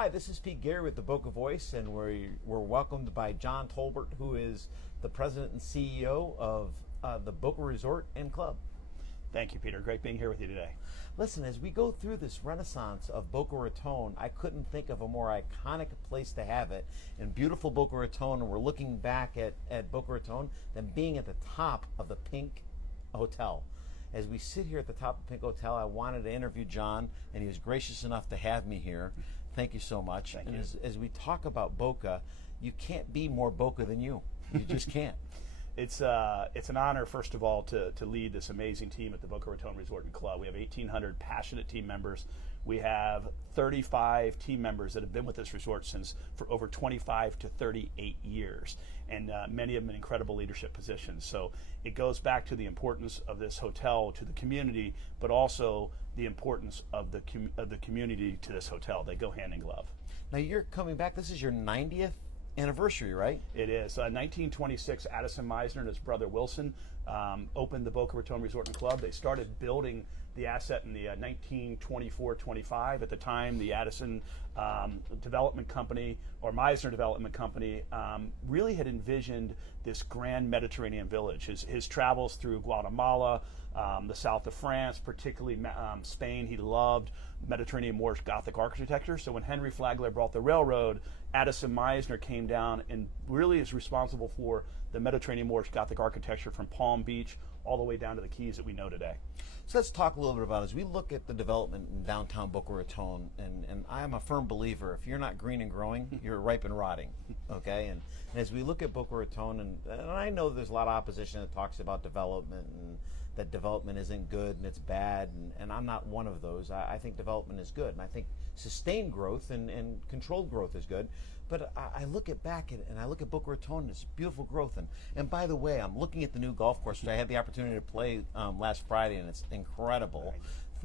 Hi, this is Pete Gary with the Boca Voice, and we're welcomed by John Tolbert, who is the president and CEO of the Boca Resort and Club. Thank you, Peter. Great being here with you today. Listen, as we go through this renaissance of Boca Raton, I couldn't think of a more iconic place to have it in beautiful Boca Raton, and we're looking back at Boca Raton than being at the top of the Pink Hotel. As we sit here at the top of Pink Hotel, I wanted to interview John, and he was gracious enough to have me here. Thank you so much. Thank and you. As we talk about Boca, you can't be more Boca than you. You just can't. It's an honor, first of all, to lead this amazing team at the Boca Raton Resort and Club. We have 1,800 passionate team members. We have 35 team members that have been with this resort for over 25 to 38 years, and many of them in incredible leadership positions. So it goes back to the importance of this hotel to the community, but also the importance of the community to this hotel. They go hand in glove. Now you're coming back. This is your 90th anniversary, right? It is. 1926, Addison Mizner and his brother Wilson opened the Boca Raton Resort and Club. They started building the asset in the 1924-25. At the time, the Addison Development Company, or Mizner Development Company, really had envisioned this grand Mediterranean village. His travels through Guatemala, the south of France, particularly Spain, he loved Mediterranean Moorish Gothic architecture. So when Henry Flagler brought the railroad, Addison Mizner came down and really is responsible for the Mediterranean Moorish Gothic architecture from Palm Beach all the way down to the Keys that we know today. So let's talk a little bit about, as we look at the development in downtown Boca Raton, and I am a firm believer, if you're not green and growing, you're ripe and rotting, okay? And as we look at Boca Raton, and I know there's a lot of opposition that talks about development, and that development isn't good and it's bad, and I'm not one of those. I think development is good, and I think sustained growth and controlled growth is good. But I look back and I look at Boca Raton, and it's beautiful growth. And by the way, I'm looking at the new golf course, which I had the opportunity to play last Friday, and it's incredible.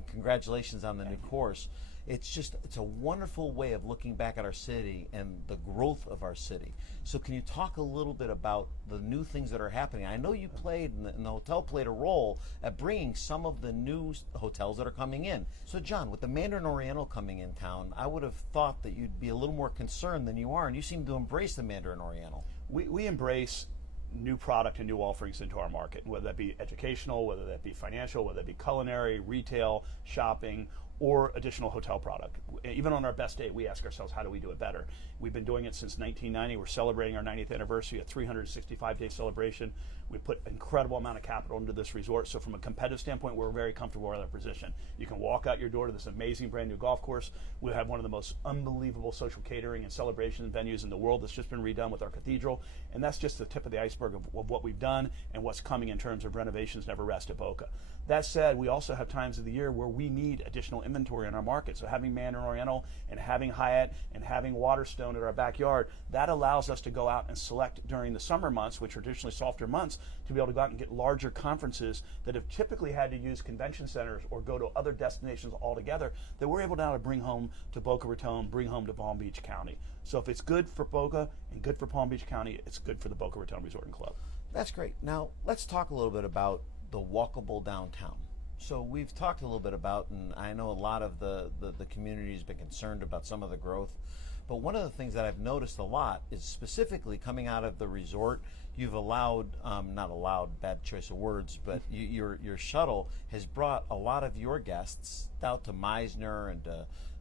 Congratulations on the new course. It's a wonderful way of looking back at our city and the growth of our city. So can you talk a little bit about the new things that are happening? I know you played, and the hotel played a role at bringing some of the new hotels that are coming in. So John, with the Mandarin Oriental coming in town, I would have thought that you'd be a little more concerned than you are, and you seem to embrace the Mandarin Oriental. We embrace new product and new offerings into our market, whether that be educational, whether that be financial, whether that be culinary, retail, shopping, or additional hotel product. Even on our best day, we ask ourselves, how do we do it better? We've been doing it since 1990. We're celebrating our 90th anniversary, a 365-day celebration. We put an incredible amount of capital into this resort. So from a competitive standpoint, we're very comfortable with our position. You can walk out your door to this amazing brand new golf course. We have one of the most unbelievable social catering and celebration venues in the world that's just been redone with our cathedral. And that's just the tip of the iceberg of what we've done and what's coming in terms of renovations never rest at Boca. That said, we also have times of the year where we need additional inventory in our market. So having Mandarin Oriental and having Hyatt and having Waterstone at our backyard, that allows us to go out and select during the summer months, which are traditionally softer months, to be able to go out and get larger conferences that have typically had to use convention centers or go to other destinations altogether, that we're able now to bring home to Boca Raton, bring home to Palm Beach County. So if it's good for Boca and good for Palm Beach County, it's good for the Boca Raton Resort and Club. That's great. Now let's talk a little bit about the walkable downtown. So we've talked a little bit about, and I know a lot of the community has been concerned about some of the growth, but one of the things that I've noticed a lot is specifically coming out of the resort, you've allowed, not allowed, bad choice of words, but your shuttle has brought a lot of your guests out to Mizner and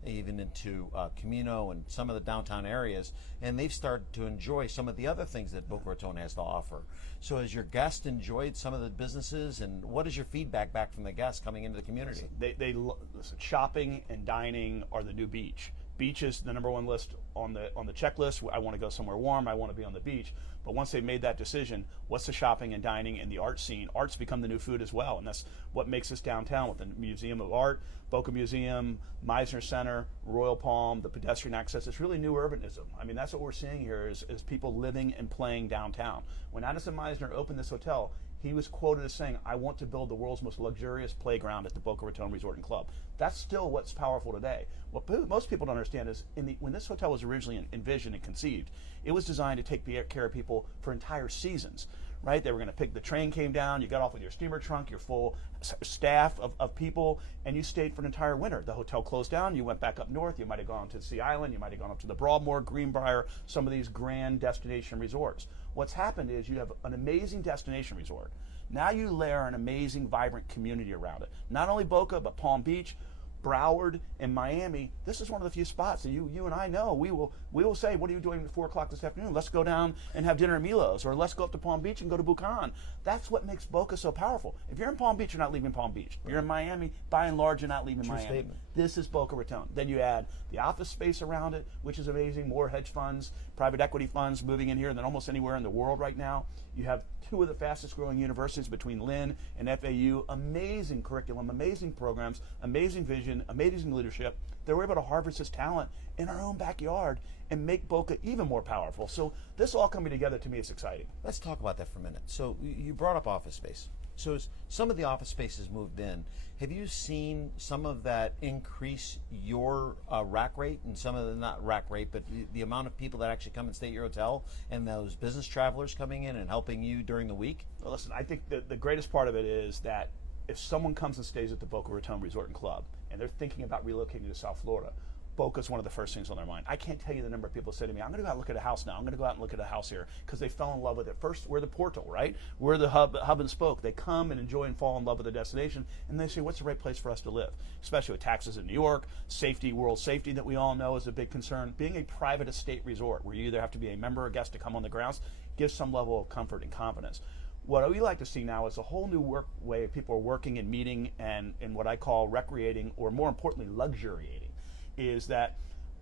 even into Camino and some of the downtown areas, and they've started to enjoy some of the other things that Boca Raton has to offer. So has your guest enjoyed some of the businesses, and what is your feedback back from the guests coming into the community? Listen, shopping and dining are the new beach. Beach is the number one list on the checklist. I want to go somewhere warm. I want to be on the beach. But once they've made that decision, what's the shopping and dining and the art scene? Art's become the new food as well, and that's what makes us downtown with the Museum of Art, Boca Museum, Mizner Center, Royal Palm, the pedestrian access. It's really new urbanism. I mean, that's what we're seeing here is people living and playing downtown. When Addison Mizner opened this hotel, he was quoted as saying, "I want to build the world's most luxurious playground at the Boca Raton Resort and Club." That's still what's powerful today. What most people don't understand is when this hotel was originally envisioned and conceived, it was designed to take care of people for entire seasons. right? They were going to pick, the train came down, you got off with your steamer trunk, your full staff of people, and you stayed for an entire winter. The hotel closed down, you went back up north, you might have gone to Sea Island, you might have gone up to the Broadmoor, Greenbrier, some of these grand destination resorts. What's happened is you have an amazing destination resort. Now you layer an amazing, vibrant community around it. Not only Boca, but Palm Beach, Broward, and Miami. This is one of the few spots that you and I know. We will say, what are you doing at 4 o'clock this afternoon? Let's go down and have dinner at Milo's, or let's go up to Palm Beach and go to Bucan. That's what makes Boca so powerful. If you're in Palm Beach, you're not leaving Palm Beach. If you're in Miami, by and large, you're not leaving True Miami. statement. This is Boca Raton. Then you add the office space around it, which is amazing. More hedge funds, private equity funds moving in here than almost anywhere in the world right now. You have 2 of the fastest growing universities between Lynn and FAU. Amazing curriculum, amazing programs, amazing vision, amazing leadership. They were able to harvest this talent in our own backyard and make Boca even more powerful. So this all coming together, to me, is exciting. Let's talk about that for a minute. So you brought up office space. So as some of the office spaces moved in, have you seen some of that increase your rack rate, and some of the, not rack rate, but the amount of people that actually come and stay at your hotel, and those business travelers coming in and helping you during the week? Well, listen, I think the greatest part of it is that if someone comes and stays at the Boca Raton Resort and Club and they're thinking about relocating to South Florida, Boca's one of the first things on their mind. I can't tell you the number of people say to me, I'm going to go out and look at a house now. I'm going to go out and look at a house here, because they fell in love with it. First, we're the portal, right? We're the hub and spoke. They come and enjoy and fall in love with the destination, and they say, what's the right place for us to live? Especially with taxes in New York, safety, world safety that we all know is a big concern. Being a private estate resort, where you either have to be a member or guest to come on the grounds, gives some level of comfort and confidence. What we like to see now is a whole new way people are working and meeting, and what I call recreating, or more importantly, luxuriating, is that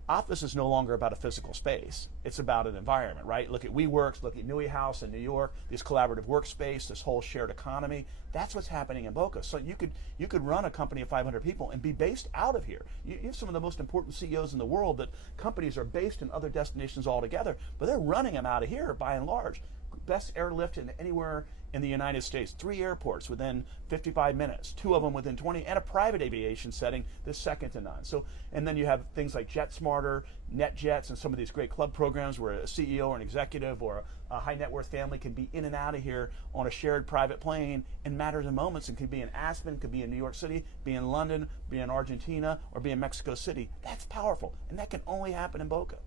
office is no longer about a physical space. It's about an environment, right? Look at WeWorks, look at Nui House in New York, this collaborative workspace, this whole shared economy. That's what's happening in Boca. So you could run a company of 500 people and be based out of here. You have some of the most important CEOs in the world, that companies are based in other destinations altogether, but they're running them out of here by and large. Best airlift in anywhere in the United States. 3 airports within 55 minutes, 2 of them within 20, and a private aviation setting that's second to none. So, and then you have things like JetSmarter, NetJets, and some of these great club programs where a CEO or an executive or a high net worth family can be in and out of here on a shared private plane in matters of moments, and could be in Aspen, could be in New York City, be in London, be in Argentina, or be in Mexico City. That's powerful, and that can only happen in Boca.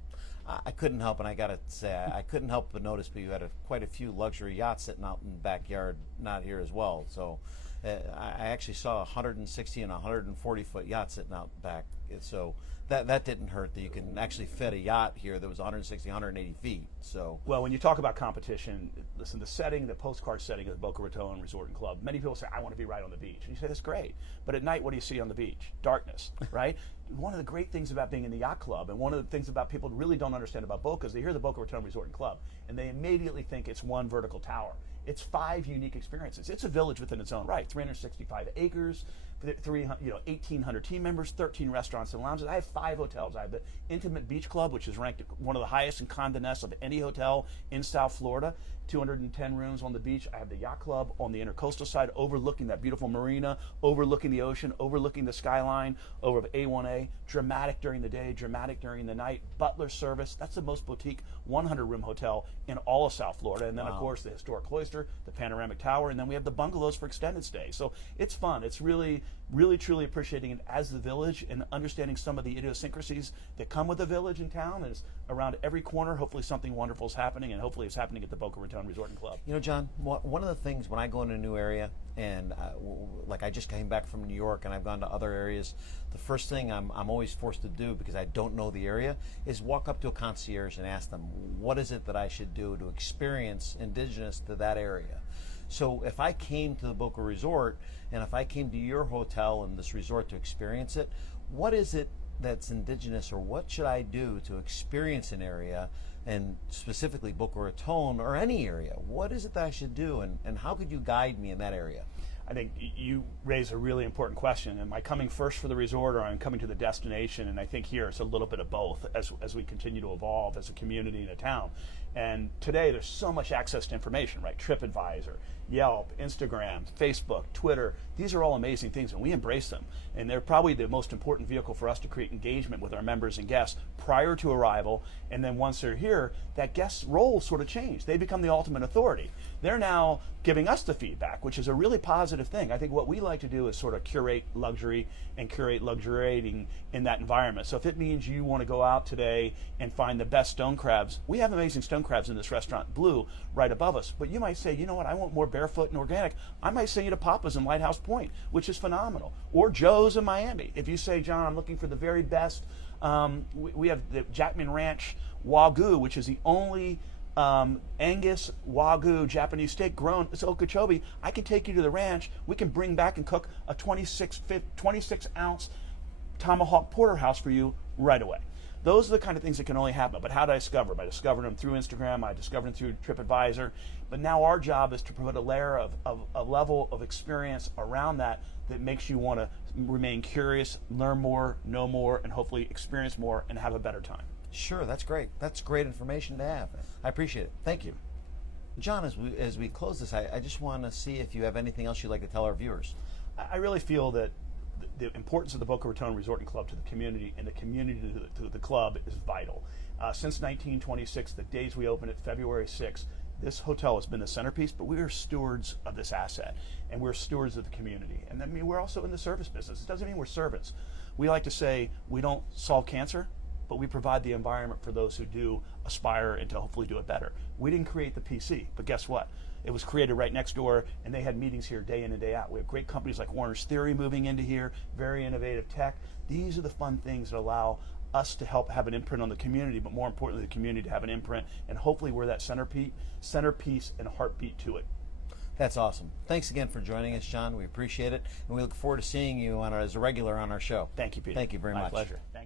I couldn't help, and I got to say, I couldn't help but notice, but you had quite a few luxury yachts sitting out in the backyard, not here as well. So I actually saw 160 and 140-foot yachts sitting out back. So that didn't hurt, that you can actually fit a yacht here that was 160, 180 feet. So, well, when you talk about competition, listen, the setting, the postcard setting of the Boca Raton Resort and Club, many people say, I want to be right on the beach. And you say, that's great. But at night, what do you see on the beach? Darkness, right? One of the great things about being in the yacht club, and one of the things about people really don't understand about Boca, is they hear the Boca Raton Resort and Club, and they immediately think it's one vertical tower. It's 5 unique experiences. It's a village within its own right. 365 acres, 1,800 team members, 13 restaurants and lounges. I have 5 hotels. I have the Intimate Beach Club, which is ranked one of the highest in Condé Nast of any hotel in South Florida. 210 rooms on the beach. I have the Yacht Club on the intercoastal side, overlooking that beautiful marina, overlooking the ocean, overlooking the skyline over A1A. Dramatic during the day, dramatic during the night. Butler service. That's the most boutique 100-room hotel in all of South Florida. And then, of course, the historic cloister, the panoramic tower, and then we have the bungalows for extended stay. So it's fun. It's really, really, truly appreciating it as the village, and understanding some of the idiosyncrasies that come with the village and town. And it's around every corner. Hopefully something wonderful is happening, and hopefully it's happening at the Boca Raton Resort and Club. You know, John, one of the things when I go into a new area, and like I just came back from New York and I've gone to other areas, the first thing I'm always forced to do, because I don't know the area, is walk up to a concierge and ask them, what is it that I should do to experience indigenous to that area? So if I came to the Boca Resort, and if I came to your hotel and this resort to experience it, what is it that's indigenous, or what should I do to experience an area, and specifically Boca Raton or any area? What is it that I should do, and how could you guide me in that area? I think you raise a really important question. Am I coming first for the resort, or am I coming to the destination? And I think here it's a little bit of both as we continue to evolve as a community and a town. And today there's so much access to information, right? TripAdvisor, Yelp, Instagram, Facebook, Twitter. These are all amazing things, and we embrace them. And they're probably the most important vehicle for us to create engagement with our members and guests prior to arrival. And then once they're here, that guest role sort of changed. They become the ultimate authority. They're now giving us the feedback, which is a really positive thing. I think what we like to do is sort of curate luxury and curate luxuriating in that environment. So if it means you want to go out today and find the best stone crabs, we have amazing stone crabs in this restaurant, Blue, right above us. But you might say, you know what, I want more barefoot and organic. I might send you to Papa's in Lighthouse Point, which is phenomenal. Or Joe's in Miami. If you say, John, I'm looking for the very best, we have the Jackman Ranch Wagyu, which is the only Angus Wagyu Japanese steak grown. It's Okeechobee. I can take you to the ranch. We can bring back and cook a 26 ounce tomahawk porterhouse for you right away. Those are the kind of things that can only happen. But how did I discover them? I discovered them through Instagram. I discovered them through TripAdvisor. But now our job is to put a layer of a level of experience around that makes you want to remain curious, learn more, know more, and hopefully experience more and have a better time. Sure, that's great. That's great information to have. I appreciate it. Thank you. John, as we close this, I just want to see if you have anything else you'd like to tell our viewers. I really feel that the importance of the Boca Raton Resort and Club to the community and the community to the club is vital. Since 1926, the days we opened it, February 6th, this hotel has been the centerpiece, but we are stewards of this asset, and we're stewards of the community. And I mean, we're also in the service business. It doesn't mean we're servants. We like to say we don't solve cancer, but we provide the environment for those who do aspire and to hopefully do it better. We didn't create the PC, but guess what? It was created right next door, and they had meetings here day in and day out. We have great companies like Warner's Theory moving into here, very innovative tech. These are the fun things that allow us to help have an imprint on the community, but more importantly, the community to have an imprint, and hopefully we're that centerpiece and heartbeat to it. That's awesome. Thanks again for joining us, John. We appreciate it, and we look forward to seeing you as a regular on our show. Thank you, Peter. Thank you very much. My pleasure. Thank you.